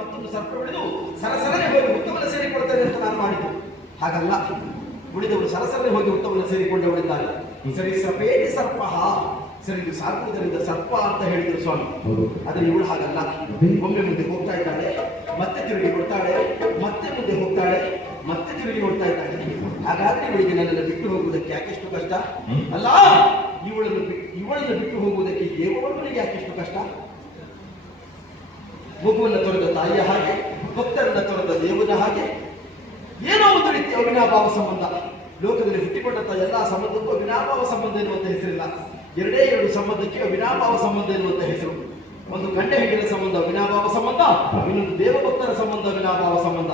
ಮತ್ತೊಂದು ಸರ್ಪ ಉಳಿದು ಸರಸರನೆ ಹೋಗಿ ಉತ್ತಮನ ಸೇರಿಕೊಳ್ತೇನೆ ಅಂತ ನಾನು ಮಾಡಿದ್ದು ಹಾಗಲ್ಲ. ಉಳಿದವರು ಸರಸರನೆ ಹೋಗಿ ಉತ್ತಮನ ಸೇರಿಕೊಂಡೇ ಉಳಿದ್ದಾರೆ. ಸರಿ ಸಪೇಟಿ ಸರ್ಪ. ಸರಿ ಇದು ಸಾಕುವುದರಿಂದ ಸರ್ಪ ಅಂತ ಹೇಳಿದ್ರು ಸ್ವಾಮಿ. ಆದರೆ ಇವಳು ಹಾಗಲ್ಲ. ಒಮ್ಮೆ ಮುಂದೆ ಹೋಗ್ತಾ ಇದ್ದಾಳೆ ಮತ್ತೆ ತಿರುಗಿ ಕೊಡ್ತಾಳೆ ಮತ್ತೆ ಮುಂದೆ ಹೋಗ್ತಾಳೆ ಮತ್ತೆ ತಿರುಗಿ ಕೊಡ್ತಾ ಇದ್ದಾಳೆ. ಹಾಗಾದ್ರೆ ಇವಳಿಗೆ ನನ್ನನ್ನು ಬಿಟ್ಟು ಹೋಗುವುದಕ್ಕೆ ಯಾಕೆಷ್ಟು ಕಷ್ಟ. ಅಲ್ಲ ಇವಳನ್ನು ಇವಳನ್ನು ಬಿಟ್ಟು ಹೋಗುವುದಕ್ಕೆ ದೇವರೊಬ್ಬನಿಗೆ ಯಾಕೆಷ್ಟು ಕಷ್ಟ? ಮಗುವನ್ನು ತೊರೆದ ತಾಯಿಯ ಹಾಗೆ, ಭಕ್ತರನ್ನ ತೊರೆದ ದೇವನ ಹಾಗೆ, ಏನೋ ಒಂದು ರೀತಿಯ ಅವಿನಾಭಾವ ಸಂಬಂಧ. ಲೋಕದಲ್ಲಿ ಹುಟ್ಟಿಕೊಂಡಂತಹ ಎಲ್ಲ ಸಂಬಂಧಕ್ಕೂ ಅವಿನಾಭಾವ ಸಂಬಂಧ ಎನ್ನುವಂತ ಹೆಸರಿಲ್ಲ. ಎರಡೇ ಎರಡು ಸಂಬಂಧಕ್ಕೆ ಅವಿನಾಭಾವ ಸಂಬಂಧ ಎನ್ನುವಂತ ಹೆಸರು. ಒಂದು ಗಂಡ ಹೆಂಡಿನ ಸಂಬಂಧ ವಿನಾಭಾವ ಸಂಬಂಧ, ಇನ್ನೊಂದು ದೇವಭಕ್ತರ ಸಂಬಂಧ ವಿನಾಭಾವ ಸಂಬಂಧ.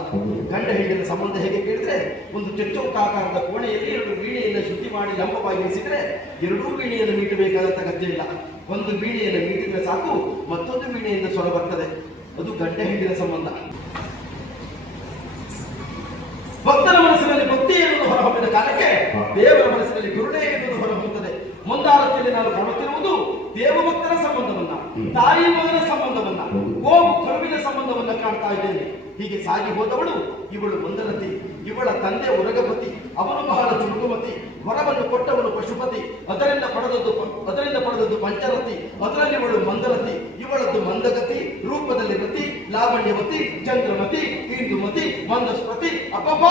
ಗಂಡ ಹೆಂಡಿನ ಸಂಬಂಧ ಹೇಗೆ ಕೇಳಿದ್ರೆ, ಒಂದು ಚಚ್ಚೌಕಾಕಾರದ ಕೋಣೆಯಲ್ಲಿ ಎರಡು ವೀಣೆಯನ್ನು ಶುದ್ಧಿ ಮಾಡಿ ಲಂಬವಾಗಿ ಇರಿಸಿದ್ರೆ ಎರಡೂ ವೀಣೆಯನ್ನು ಮೀಟಬೇಕಾದಂತ ಅಗತ್ಯ ಇಲ್ಲ. ಒಂದು ವೀಣೆಯನ್ನು ಮೀಟಿದ್ರೆ ಸಾಕು, ಮತ್ತೊಂದು ವೀಣೆಯಿಂದ ಸ್ವರ ಬರ್ತದೆ. ಅದು ಗಂಡ ಹಿಡಿದ ಸಂಬಂಧ. ಭಕ್ತನ ಮನಸ್ಸಿನಲ್ಲಿ ಭಕ್ತಿ ಎನ್ನುವುದು ಹೊರಹೊಮ್ಮಿದ ಕಾಲಕ್ಕೆ ದೇವರ ಮನಸ್ಸಿನಲ್ಲಿ ಗುರುಡೆ ಎನ್ನುವುದು ಹೊರಹೊಮ್ಮುತ್ತದೆ. ಮುಂದಾರತಿಯಲ್ಲಿ ನಾನು ಕಾಣುತ್ತಿರುವುದು ದೇವಭಕ್ತರ ಸಂಬಂಧವನ್ನ ತಾಯಿ ಮಗನ ಸಂಬಂಧವನ್ನ ಗೋವು ಕರುವಿನ ಸಂಬಂಧವನ್ನ ಕಾಣ್ತಾ ಇದ್ದೇನೆ. ಹೀಗೆ ಸಾಗಿ ಹೋದವಳು ಇವಳು ಮಂದರತಿ ಇವಳ ತಂದೆ ಉರಗಪತಿ ಅವನು ಬಹಳ ಚುರುಕುಮತಿ ವರವನ್ನು ಕೊಟ್ಟವನು ಪಶುಪತಿ ಅದರಿಂದ ಪಡೆದದ್ದು ಅದರಿಂದ ಪಡೆದದ್ದು ಪಂಚರತಿ ಅದರಲ್ಲಿ ಇವಳು ಮಂದರತಿ. ಲಾವಣ್ಯವತಿ ಚಂದ್ರಮತಿ, ಇಂದುಮತಿ ಮಂದಸ್ಪತಿ ಅಪ್ಪ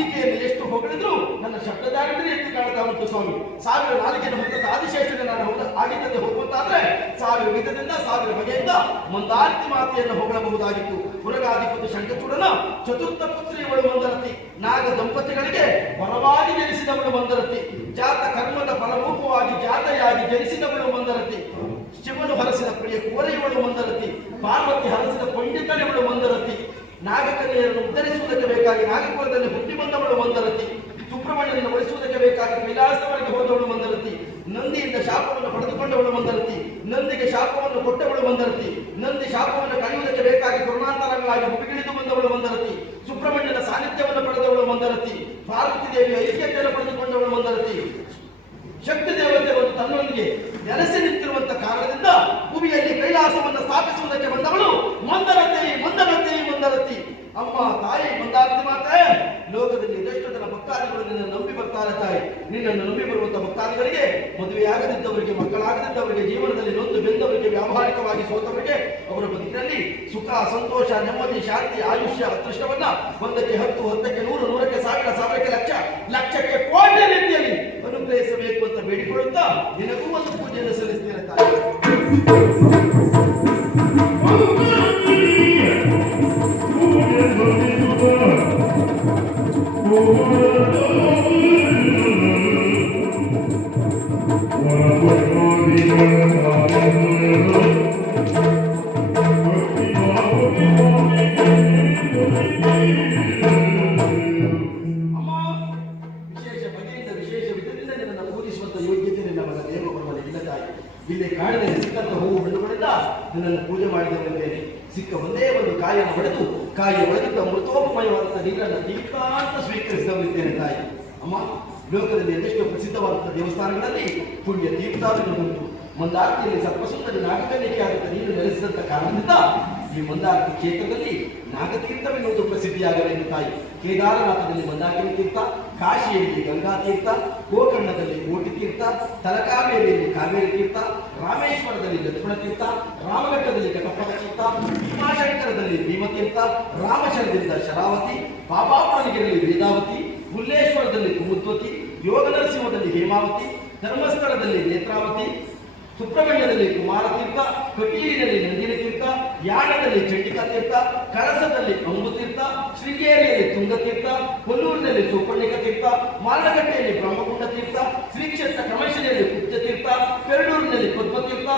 ಈಕೆಯನ್ನು ಎಷ್ಟು ಹೊಗಳಿದ್ರು ನನ್ನ ಶಬ್ದದಾರಿದ್ರೆ ಎದ್ದು ಕಾಣ್ತಾ ಉಂಟು ಸ್ವಾಮಿ. ಸಾವಿರ ನಾಲಿಗೆಯನ್ನು ಹೊತ್ತ ಆದಿಶೇಷನ ನಾನು ಆಗಿದ್ದಂತೆ ಹೋಗುವಂತಾದ್ರೆ ಸಾವಿರ ವಿಧದಿಂದ, ಸಾವಿರ ಬಗೆಯಿಂದ ಮಂದಾರ್ತಿ ಮಾತೆಯನ್ನು ಹೊಗಳಬಹುದಾಗಿತ್ತು. ಪುರಗಾಧಿಪತಿ ಶಂಕಚೂಡನ ಚತುರ್ಥ ಪುತ್ರಿ ಇವಳು ಮಂದರತಿ. ನಾಗ ದಂಪತಿಗಳಿಗೆ ಬರವಾಗಿ ಜನಿಸಿದವಳು ಮಂದರತಿ. ಜಾತ ಕರ್ಮದ ಫಲರೂಪವಾಗಿ ಜಾತೆಯಾಗಿ ಜನಿಸಿದವಳು ಮಂದರತಿ. ಶಿವನು ಹರಸಿದ ಪ್ರಿಯ ಕೋರೆಯವಳು ಮಂದರತಿ. ಪಾರ್ವತಿ ಹರಸಿದ ನಾಗಕನ್ಯರನ್ನು ಉದ್ಧರಿಸುವುದಕ್ಕೆ ಬೇಕಾಗಿ ನಾಗಪುರದಲ್ಲಿ ಹುಟ್ಟಿ ಬಂದವಳು ಮಂದರತಿ ಸುಬ್ರಹ್ಮಣ್ಯನನ್ನು ಉಳಿಸುವುದಕ್ಕೆ ಬೇಕಾಗಿ ವಿಲಾಸವರಿಗೆ ಹೋದವಳು ಮಂದರತಿ ನಂದಿಯಿಂದ ಶಾಪವನ್ನು ಪಡೆದುಕೊಂಡವಳು ಮಂದರತಿ ನಂದಿಗೆ ಶಾಪವನ್ನು ಕೊಟ್ಟವಳು ಮಂದರತಿ ನಂದಿ ಶಾಪವನ್ನು ಕಳೆಯುವುದಕ್ಕೆ ಬೇಕಾಗಿ ಕರುಣಾಂತರಗಳಾಗಿ ಮುಗಿಗಿಳಿದು ಬಂದವಳು ಮಂದರತಿ ಸುಬ್ರಹ್ಮಣ್ಯನ ಸಾನ್ನಿಧ್ಯವನ್ನು ಪಡೆದವಳು ಮಂದರತಿ ಪಾರ್ವತಿ ದೇವಿಯ ಐಕ್ಯತೆಯನ್ನು ಪಡೆದುಕೊಂಡವಳು ಮಂದರತಿ ಶಕ್ತಿ ದೇವತೆ ಒಂದು ತನ್ನೊಂದಿಗೆ ನೆಲೆಸಿ ನಿಂತಿರುವಂತ ಕಾರಣದಿಂದ ಭೂಮಿಯಲ್ಲಿ ಕೈಲಾಸವನ್ನು ಸ್ಥಾಪಿಸುವುದಕ್ಕೆ ಬಂದವಳು ಮಂದರತಿ ಮಂದರತಿ ಮಂದರತಿ ಅಮ್ಮ ತಾಯಿ ಮಂದಾರ್ತಿ ಮಾತೆ ಲೋಕದಲ್ಲಿ ಇದೆಷ್ಟು ಜನ ಭಕ್ತಾದಿಗಳು ನಿನ್ನ ನಂಬಿ ಬರ್ತಾರೆ ತಾಯಿ. ನಿನ್ನನ್ನು ನಂಬಿ ಬರುವಂತಹ ಭಕ್ತಾದಿಗಳಿಗೆ ಮದುವೆಯಾಗದಿದ್ದವರಿಗೆ, ಮಕ್ಕಳಾಗದಿದ್ದವರಿಗೆ, ಜೀವನದಲ್ಲಿ ನೊಂದು ಬೆಂದವರಿಗೆ, ವ್ಯಾವಹಾರಿಕವಾಗಿ ಸೋತವರಿಗೆ ಅವರ ಬದುಕಿನಲ್ಲಿ ಸುಖ, ಸಂತೋಷ, ನೆಮ್ಮದಿ, ಶಾಂತಿ, ಆಯುಷ್ಯ, ಅದೃಷ್ಟವನ್ನ ಒಂದಕ್ಕೆ ಹತ್ತು, ಹತ್ತಕ್ಕೆ ನೂರು, ನೂರಕ್ಕೆ ಸಾವಿರ, ಸಾವಿರಕ್ಕೆ ಲಕ್ಷ, ಲಕ್ಷಕ್ಕೆ ಕೋಟಿ ರೀತಿಯಲ್ಲಿ ಅನುಗ್ರಹಿಸಬೇಕು ಅಂತ ಬೇಡಿಕೊಳ್ಳುತ್ತಾ ನಿನಗೂ ಒಂದು ಪೂಜೆಯನ್ನು ಸಲ್ಲಿಸ್ತೇನೆ ತಾಯಿ. ಇಲ್ಲ ಕಾಡಿನಲ್ಲಿ ಸಿಕ್ಕಂತ ಹೂವು ಹಣ್ಣುಗಳಿಂದ ಪೂಜೆ ಮಾಡಿದವರಿದ್ದೇನೆ ಸಿಕ್ಕ ಒಂದೇ ಒಂದು ಕಾಯನ್ನು ಹೊಡೆದು ಕಾಯಿಯ ಒಳಗಿದ್ದ ಮೃತೋಪಮಯವಾದಂತಹ ನೀರನ್ನು ತೀರ್ಥಾಂತ ಸ್ವೀಕರಿಸಿದವರಿದ್ದೇನೆ ತಾಯಿ ಅಮ್ಮ, ಲೋಕದಲ್ಲಿ ಅದೆಷ್ಟೋ ಪ್ರಸಿದ್ಧವಾದಂಥ ದೇವಸ್ಥಾನಗಳಲ್ಲಿ ಪುಣ್ಯ ತೀರ್ಥಾದಿಗಳುಂಟು ಮಂದಾರತಿಯಲ್ಲಿ ಸರ್ವಸುಂದರಿ ನಾಗಕನ್ಯಕ್ಕೆ ಆಗುತ್ತೆ ನೀನು ನೆಲೆಸಿದಂಥ ಕಾರಣದಿಂದ ಈ ಮಂದಾರತಿ ಕ್ಷೇತ್ರದಲ್ಲಿ ನಾಗತೀರ್ಥವೆನ್ನುವುದು ಪ್ರಸಿದ್ಧಿಯಾಗಬೇಕು ತಾಯಿ. ಕೇದಾರನಾಥದಲ್ಲಿ ಮಂದಾಕಿನಿ ತೀರ್ಥ, ಕಾಶಿಯಲ್ಲಿ ಗಂಗಾ ತೀರ್ಥ, ಗೋಕರ್ಣದಲ್ಲಿ ಕೋಟಿ ತೀರ್ಥ, ತಲಕಾವೇರಿಯಲ್ಲಿ ಕಾವೇರಿ ತೀರ್ಥ, ರಾಮೇಶ್ವರದಲ್ಲಿ ಲಕ್ಷ್ಮಣ ತೀರ್ಥ, ರಾಮಘಟ್ಟದಲ್ಲಿ ಕಟಪಟ ತೀರ್ಥ, ಭೀಮಾಶಂಕರದಲ್ಲಿ ಭೀಮತೀರ್ಥ ರಾಮಶರದಿಂದ ಶರಾವತಿ ಬಾಬಾಪುರಗಿರಿಯಲ್ಲಿ ವೇದಾವತಿ ಮುಲ್ಲೇಶ್ವರದಲ್ಲಿ ಕುಮುತ್ವತಿ ಯೋಗ ನರಸಿಂಹದಲ್ಲಿ ಹೇಮಾವತಿ, ಧರ್ಮಸ್ಥಳದಲ್ಲಿ ನೇತ್ರಾವತಿ, ಸುಬ್ರಹ್ಮಣ್ಯದಲ್ಲಿ ಕುಮಾರತೀರ್ಥ ಕಟೀರಿನಲ್ಲಿ ನಂದಿನಿ ತೀರ್ಥ ಯಾಣದಲ್ಲಿ ಚಂಡಿಕಾ ತೀರ್ಥ ಕಳಸದಲ್ಲಿ ಅಂಬು ತೀರ್ಥ ಶೃಂಗೇರಿಯಲ್ಲಿ ತುಂಗತೀರ್ಥ, ಕೊಲ್ಲೂರಿನಲ್ಲಿ ಸುಪರ್ಣಿಕ ತೀರ್ಥ ಮಾಲಗಟ್ಟೆಯಲ್ಲಿ ಬ್ರಹ್ಮಕುಂಡ ತೀರ್ಥ ಶ್ರೀ ಕ್ಷೇತ್ರ ಕ್ರಮಶಿಲೆಯಲ್ಲಿ ಕುಬ್ಜ ತೀರ್ಥ ಪೆರಡೂರಿನಲ್ಲಿ ಪದ್ಮತೀರ್ಥ